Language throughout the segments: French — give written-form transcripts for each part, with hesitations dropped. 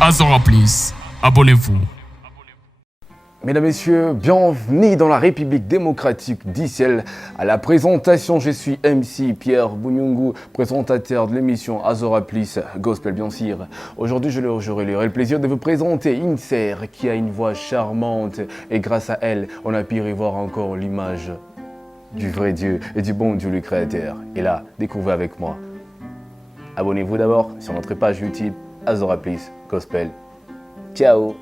Azora Plus, abonnez-vous. Mesdames, Messieurs, bienvenue dans la République démocratique d'Israël. À la présentation, je suis MC Pierre Bounyungu, présentateur de l'émission Azora Plus Gospel bien sûr. Aujourd'hui, j'aurai le plaisir de vous présenter une sœur qui a une voix charmante et grâce à elle, on a pu revoir encore l'image du vrai Dieu et du bon Dieu le Créateur. Et là, découvrez avec moi. Abonnez-vous d'abord sur notre page YouTube Azora Plus Gospel. Ciao.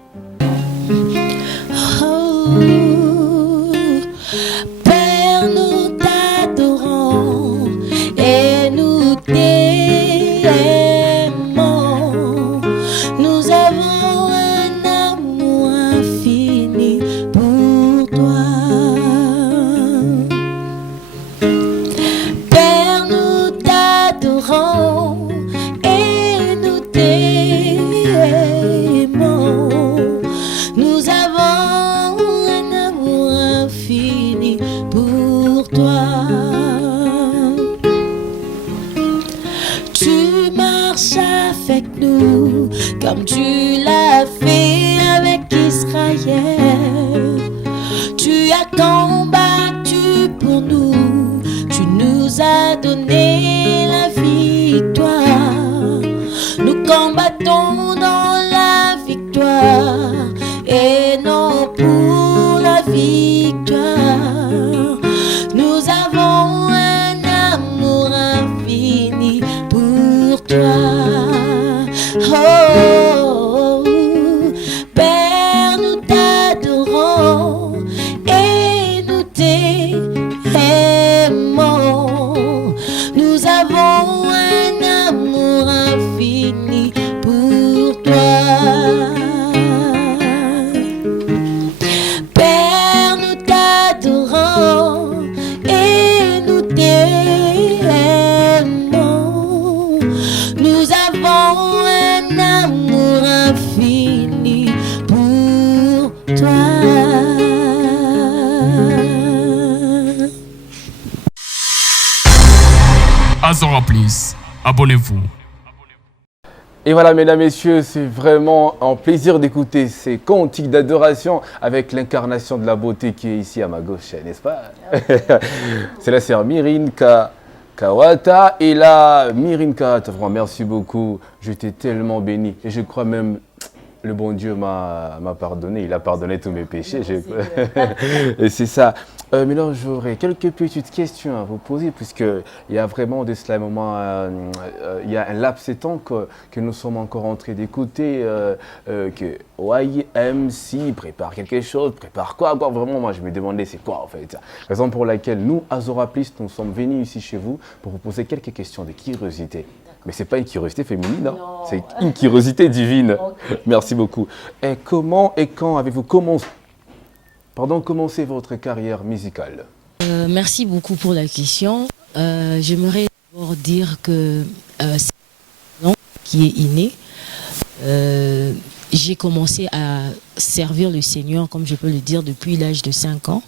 Père, nous t'adorons et nous t'aimons. Nous avons un amour infini pour toi. Père, nous t'adorons et nous t'aimons. Nous avons un amour infini pour toi. Tu marches avec nous comme tu l'as fait avec Israël. Tu as combattu pour nous, tu nous as donné la victoire. Nous combattons dans la victoire et non pour la victoire. Nous avons un amour infini pour toi. Oh, Père, nous t'adorons et nous t'aimons. Nous avons un amour infini pour toi. Père, nous t'adorons et nous t'aimons. Nous avons un amour infini pour toi. Azora Plus, abonnez-vous. Et voilà, mesdames, messieurs, c'est vraiment un plaisir d'écouter ces cantiques d'adoration avec l'incarnation de la beauté qui est ici à ma gauche, n'est-ce pas? C'est la sœur Myrin Kawata. Et là, Myrin Kawata, vraiment, merci beaucoup. Je t'ai tellement béni. Et je crois même le bon Dieu m'a pardonné. Il a pardonné tous mes péchés. Et c'est ça. Mais là, j'aurais quelques petites questions à vous poser, puisqu'il y a vraiment de cela un moment, il y a un laps de temps que nous sommes encore en train d'écouter, que YMC prépare quelque chose, prépare quoi. Vraiment, moi, je me demandais c'est quoi en fait. Raison pour laquelle nous, Azora Plus, nous sommes venus ici chez vous pour vous poser quelques questions de curiosité. Mais ce n'est pas une curiosité féminine, hein. C'est une curiosité divine. Okay. Merci beaucoup. Et comment et quand avez-vous commencé votre carrière musicale? Merci beaucoup pour la question. J'aimerais d'abord dire que c'est un talent qui est inné. J'ai commencé à servir le Seigneur, comme je peux le dire, depuis l'âge de 5 ans.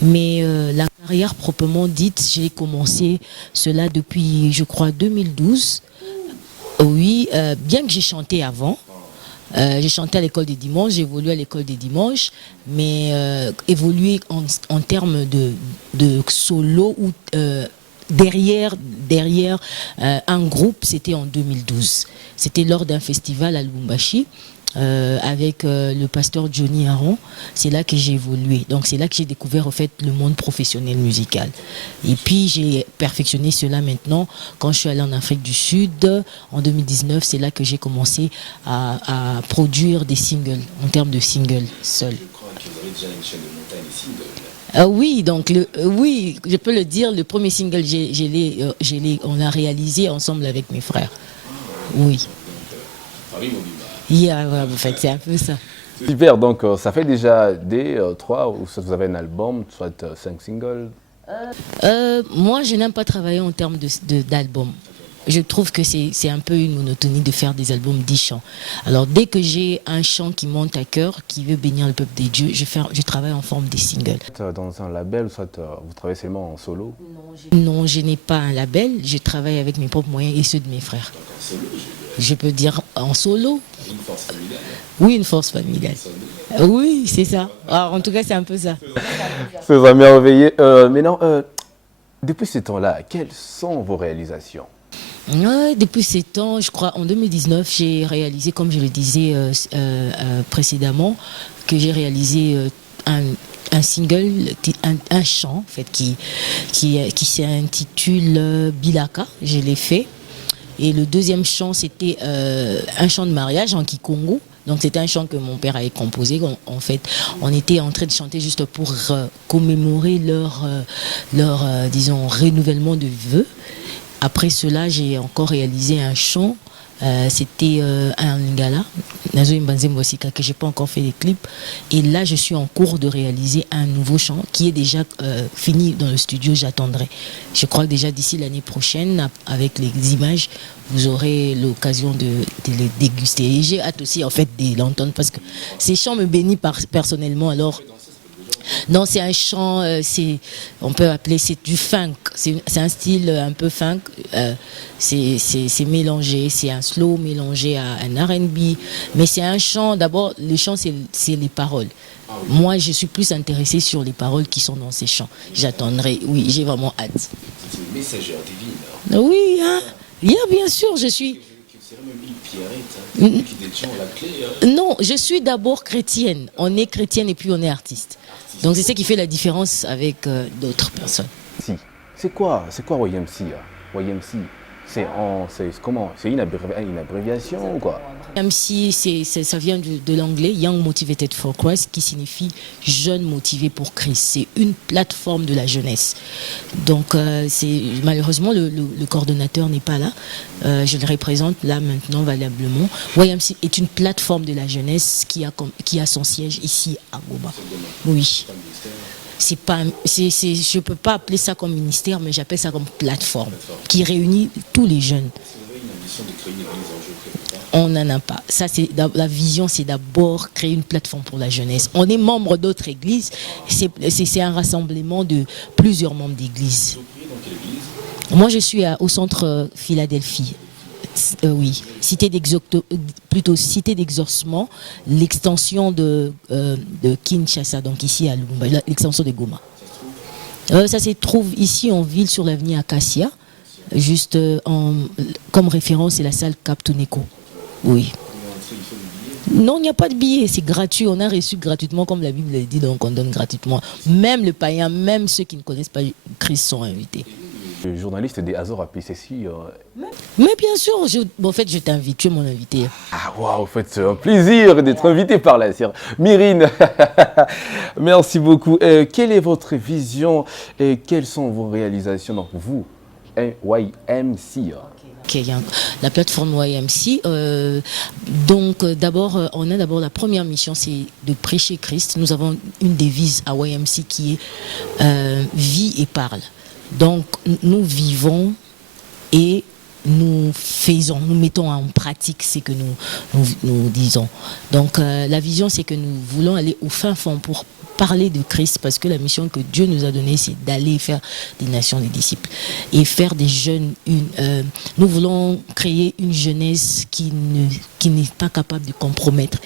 Mais la carrière proprement dite, j'ai commencé cela depuis, je crois, 2012. Oui, bien que j'ai chanté avant. J'ai chanté à l'école des dimanches, j'ai évolué à l'école des dimanches, mais évoluer en termes de solo ou derrière un groupe, c'était en 2012. C'était lors d'un festival à Lubumbashi. Avec le pasteur Johnny Aron, c'est là que j'ai évolué. Donc c'est là que j'ai découvert en fait le monde professionnel musical. Et puis j'ai perfectionné cela maintenant quand je suis allée en Afrique du Sud en 2019. C'est là que j'ai commencé à produire des singles, en termes de singles seuls. Je crois que vous avez déjà une chaîne de montagne de singles. Oui, donc oui, je peux le dire, le premier single on l'a réalisé ensemble avec mes frères. Oui. Yeah, ouais, en fait, c'est un peu ça. Super, donc ça fait déjà des 3 ou soit vous avez un album, soit 5 singles? Moi, je n'aime pas travailler en termes d'album. Je trouve que c'est un peu une monotonie de faire des albums 10 chants. Alors, dès que j'ai un chant qui monte à cœur, qui veut bénir le peuple des dieux, je travaille en forme des singles. Dans un label, soit vous travaillez seulement en solo? Non, je n'ai pas un label. Je travaille avec mes propres moyens et ceux de mes frères. Donc en solo, je je peux dire en solo. Une force familiale. Oui, une force familiale. Oui, c'est ça. Alors, en tout cas, c'est un peu ça. C'est ça, merveilleux. Maintenant, depuis ce temps-là, quelles sont vos réalisations? Ouais, depuis 7 ans, je crois, en 2019, j'ai réalisé, comme je le disais précédemment, que j'ai réalisé un single, un chant en fait, qui s'intitule Bilaka. Je l'ai fait. Et le deuxième chant, c'était un chant de mariage en Kikongo. Donc c'était un chant que mon père avait composé. En fait, on était en train de chanter juste pour commémorer leur disons, renouvellement de vœux. Après cela, j'ai encore réalisé un chant. C'était un lingala, Nazo Mbanzembo Osika, que je n'ai pas encore fait les clips. Et là, je suis en cours de réaliser un nouveau chant qui est déjà fini dans le studio. J'attendrai. Je crois que déjà d'ici l'année prochaine, avec les images, vous aurez l'occasion de les déguster. Et j'ai hâte aussi en fait de l'entendre parce que ces chants me bénissent personnellement. Alors, non, c'est un chant, on peut appeler, c'est du funk. C'est un style un peu funk. C'est mélangé, c'est un slow mélangé à un R&B. Mais c'est un chant, d'abord, le chant, c'est les paroles. Moi, je suis plus intéressée sur les paroles qui sont dans ces chants. J'attendrai, oui, j'ai vraiment hâte. C'est une messagère divine. Oui, hein. Bien sûr, je suis... C'est même une Pierrette, qui détient la clé. Non, je suis d'abord chrétienne. On est chrétienne et puis on est artiste. Donc c'est ce qui fait la différence avec d'autres personnes. Si. C'est quoi YMC? YMC, c'est comment? C'est une abréviation ou quoi? YMC, ça vient de l'anglais Young Motivated for Christ, qui signifie jeune motivé pour Christ. C'est une plateforme de la jeunesse. Donc malheureusement le coordonnateur n'est pas là. Je le représente là maintenant valablement. YMC est une plateforme de la jeunesse qui a son siège ici à Goma. Oui. Je ne peux pas appeler ça comme ministère, mais j'appelle ça comme plateforme qui réunit tous les jeunes. Vous avez une ambition de créer une église en jeu quelque part? On n'en a pas. Ça, la vision, c'est d'abord créer une plateforme pour la jeunesse. On est membre d'autres églises. C'est un rassemblement de plusieurs membres d'églises. Vous priez dans quelle église? Moi, je suis au centre Philadelphie. Oui, cité d'exaucement, l'extension de Kinshasa, donc ici à Lumumba, l'extension de Goma. Ça se trouve ici en ville sur l'avenue Acacia, juste comme référence, c'est la salle Cap Toneko. Oui. Non, il n'y a pas de billet, c'est gratuit. On a reçu gratuitement, comme la Bible le dit, donc on donne gratuitement. Même le païen, même ceux qui ne connaissent pas Christ sont invités. Le journaliste des Azor à PCC. Mais bien sûr, en fait, je t'invite, tu es mon invité. Ah waouh, en fait, c'est un plaisir d'être invité par la sœur Myrine. Merci beaucoup. Quelle est votre vision et quelles sont vos réalisations donc vous, YMC? La plateforme YMC. Donc d'abord, on a d'abord la première mission, c'est de prêcher Christ. Nous avons une devise à YMC qui est vie et parle. Donc nous vivons et nous faisons, nous mettons en pratique ce que nous disons. Donc la vision, c'est que nous voulons aller au fin fond pour parler de Christ, parce que la mission que Dieu nous a donnée, c'est d'aller faire des nations des disciples et faire des jeunes. Nous voulons créer une jeunesse qui n'est pas capable de compromettre.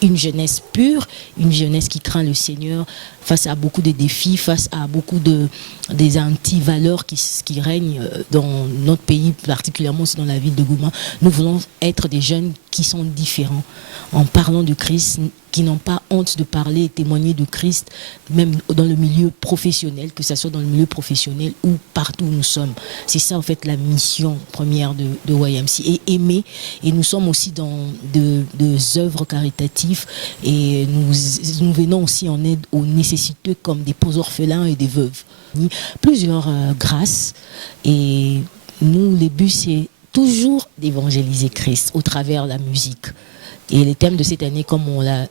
Une jeunesse pure, une jeunesse qui craint le Seigneur face à beaucoup de défis, face à beaucoup des anti-valeurs qui règnent dans notre pays, particulièrement aussi dans la ville de Goma. Nous voulons être des jeunes qui sont différents en parlant de Christ, qui n'ont pas honte de parler et témoigner de Christ, même dans le milieu professionnel, que ce soit dans le milieu professionnel ou partout où nous sommes. C'est ça en fait la mission première de YMC, et aimer. Et nous sommes aussi dans des œuvres caritatives et nous venons aussi en aide aux nécessiteux comme des pauvres orphelins et des veuves. Plusieurs grâces, et nous, le but c'est toujours d'évangéliser Christ au travers de la musique. Et les thèmes de cette année, comme on l'a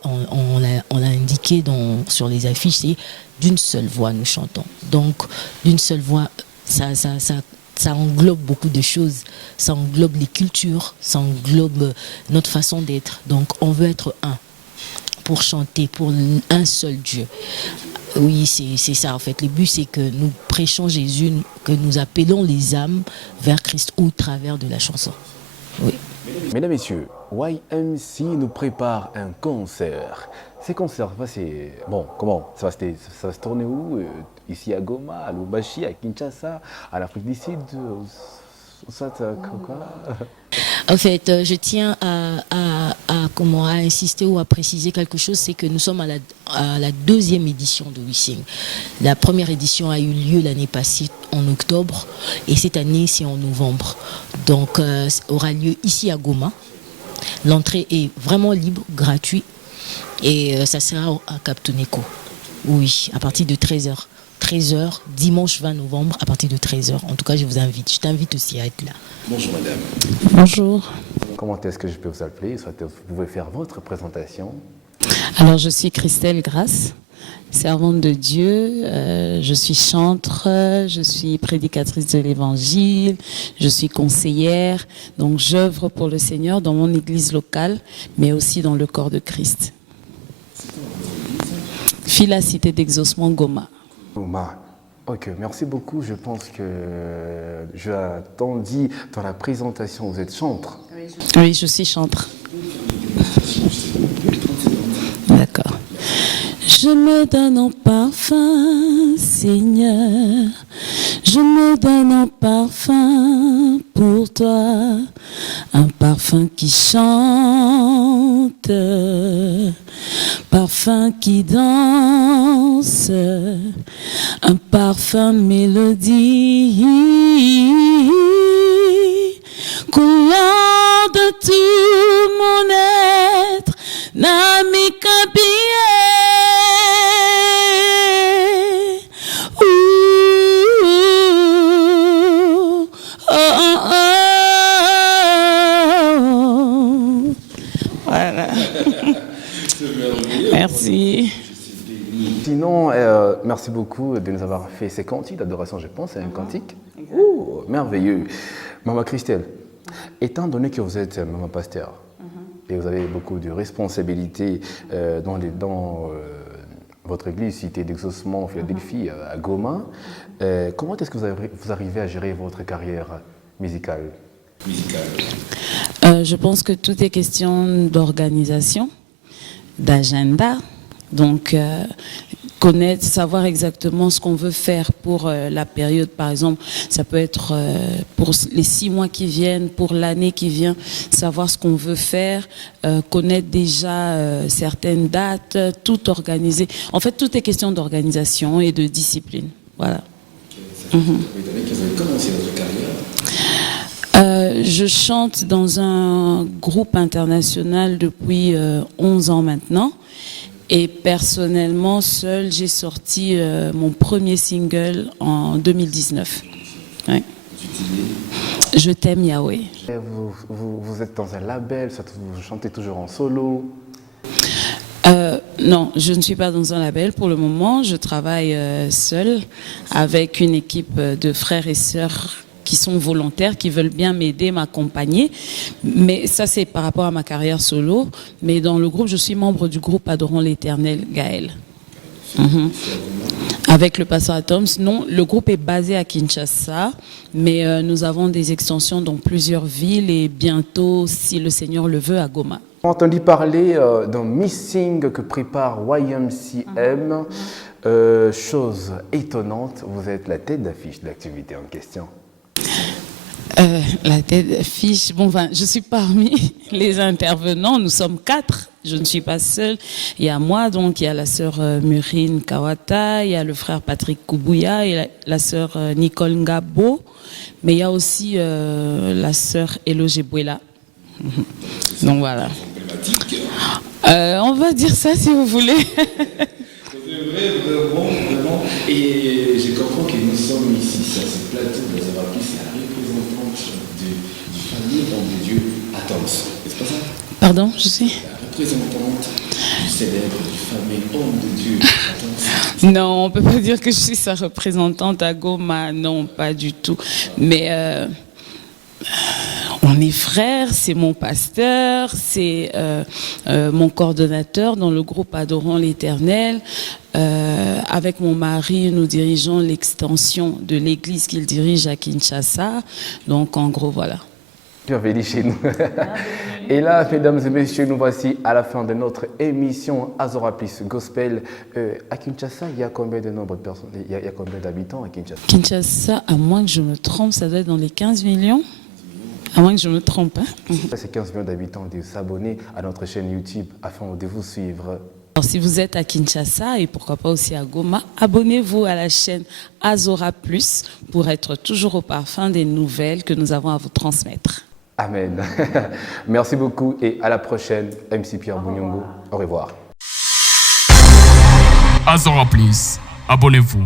indiqué sur les affiches, c'est d'une seule voix nous chantons. Donc, d'une seule voix, ça englobe beaucoup de choses. Ça englobe les cultures, ça englobe notre façon d'être. Donc, on veut être un pour chanter pour un seul Dieu. Oui, c'est ça en fait. Le but, c'est que nous prêchons Jésus, que nous appelons les âmes vers Christ au travers de la chanson. Oui. Mais Mesdames, Messieurs, YMC nous prépare un concert. Ces concerts, c'est... Bon, comment ça va se tourner où? Ici à Goma, à Lubumbashi, à Kinshasa, à l'Afrique du Sud quoi? En fait, je tiens à insister ou à préciser quelque chose, c'est que nous sommes à la deuxième édition de WeSing. La première édition a eu lieu l'année passée en octobre et cette année c'est en novembre. Donc aura lieu ici à Goma. L'entrée est vraiment libre, gratuite et ça sera à Cap-Toneko. Oui, à partir de 13h. 13h, dimanche 20 novembre, à partir de 13h. En tout cas, je vous invite. Je t'invite aussi à être là. Bonjour madame. Bonjour. Comment est-ce que je peux vous appeler? Soit vous pouvez faire votre présentation. Alors, je suis Christelle Grasse, servante de Dieu. Je suis chantre, je suis prédicatrice de l'Évangile, je suis conseillère. Donc, j'œuvre pour le Seigneur dans mon église locale, mais aussi dans le corps de Christ. Fila Cité d'Exaucement Goma. Ok, merci beaucoup. Je pense que je attendis dans la présentation, vous êtes chantre. Oui, je suis chantre. D'accord. Je me donne en parfum, Seigneur. Je me donne en parfum pour toi. Un parfum qui chante, parfum qui danse, un parfum mélodie, coulant de tout mon être, Nami Kabie. Voilà. Merci. Sinon, merci beaucoup de nous avoir fait ces cantiques d'adoration, je pense, c'est un cantique. Oh, merveilleux. Maman Christelle, étant donné que vous êtes maman pasteur et vous avez beaucoup de responsabilités dans votre église, cité d'exaucement Philadelphie à Goma, comment est-ce que vous arrivez à gérer votre carrière musicale? Je pense que tout est question d'organisation, d'agenda. Donc, connaître, savoir exactement ce qu'on veut faire pour la période, par exemple, ça peut être pour les 6 mois qui viennent, pour l'année qui vient, savoir ce qu'on veut faire, connaître déjà certaines dates, tout organiser. En fait, tout est question d'organisation et de discipline. Voilà. Vous avez commencé votre carrière? Je chante dans un groupe international depuis 11 ans maintenant. Et personnellement, seule, j'ai sorti mon premier single en 2019. Ouais. Je t'aime Yahweh. Vous êtes dans un label, vous chantez toujours en solo? Non, je ne suis pas dans un label pour le moment. Je travaille seule avec une équipe de frères et sœurs qui sont volontaires, qui veulent bien m'aider, m'accompagner. Mais ça, c'est par rapport à ma carrière solo. Mais dans le groupe, je suis membre du groupe Adorons l'Éternel, Gaël. Avec le pasteur Atoms. Non, le groupe est basé à Kinshasa, mais nous avons des extensions dans plusieurs villes et bientôt, si le Seigneur le veut, à Goma. J'ai entendu parler d'un missing que prépare YMCM. Chose étonnante, vous êtes la tête d'affiche de l'activité en question. La tête d'affiche, bon, enfin, je suis parmi les intervenants, nous sommes 4, je ne suis pas seule. Il y a moi, donc il y a la sœur Murine Kawata, il y a le frère Patrick Koubouya et la sœur Nicole Ngabo, mais il y a aussi la sœur Eloge Bouela. Donc voilà. On va dire ça si vous voulez. Vraiment. Et je comprends que nous sommes ici sur ce plateau, nous avons appris la représentante du famille homme de Dieu, Atoms. N'est-ce pas ça? Pardon, je sais. La représentante du célèbre du famille homme de Dieu, Atoms. Non, on peut pas dire que je suis sa représentante à Goma, non, pas du tout. Mais on est frères, c'est mon pasteur, c'est mon coordonnateur dans le groupe Adorons l'Éternel. Avec mon mari, nous dirigeons l'extension de l'église qu'il dirige à Kinshasa. Donc, en gros, voilà. Bienvenue chez nous. Et là, mesdames et messieurs, nous voici à la fin de notre émission Azora Plus Gospel. À Kinshasa, il y a combien de nombre de personnes? Il y a combien d'habitants à Kinshasa? Kinshasa, à moins que je me trompe, ça doit être dans les 15 millions. À moins que je me trompe. C'est 15 millions d'habitants de s'abonner à notre chaîne YouTube afin de vous suivre. Alors, si vous êtes à Kinshasa et pourquoi pas aussi à Goma, abonnez-vous à la chaîne Azora Plus pour être toujours au parfum des nouvelles que nous avons à vous transmettre. Amen. Merci beaucoup et à la prochaine. MC Pierre Bounyongo. Au revoir. Azora Plus, abonnez-vous.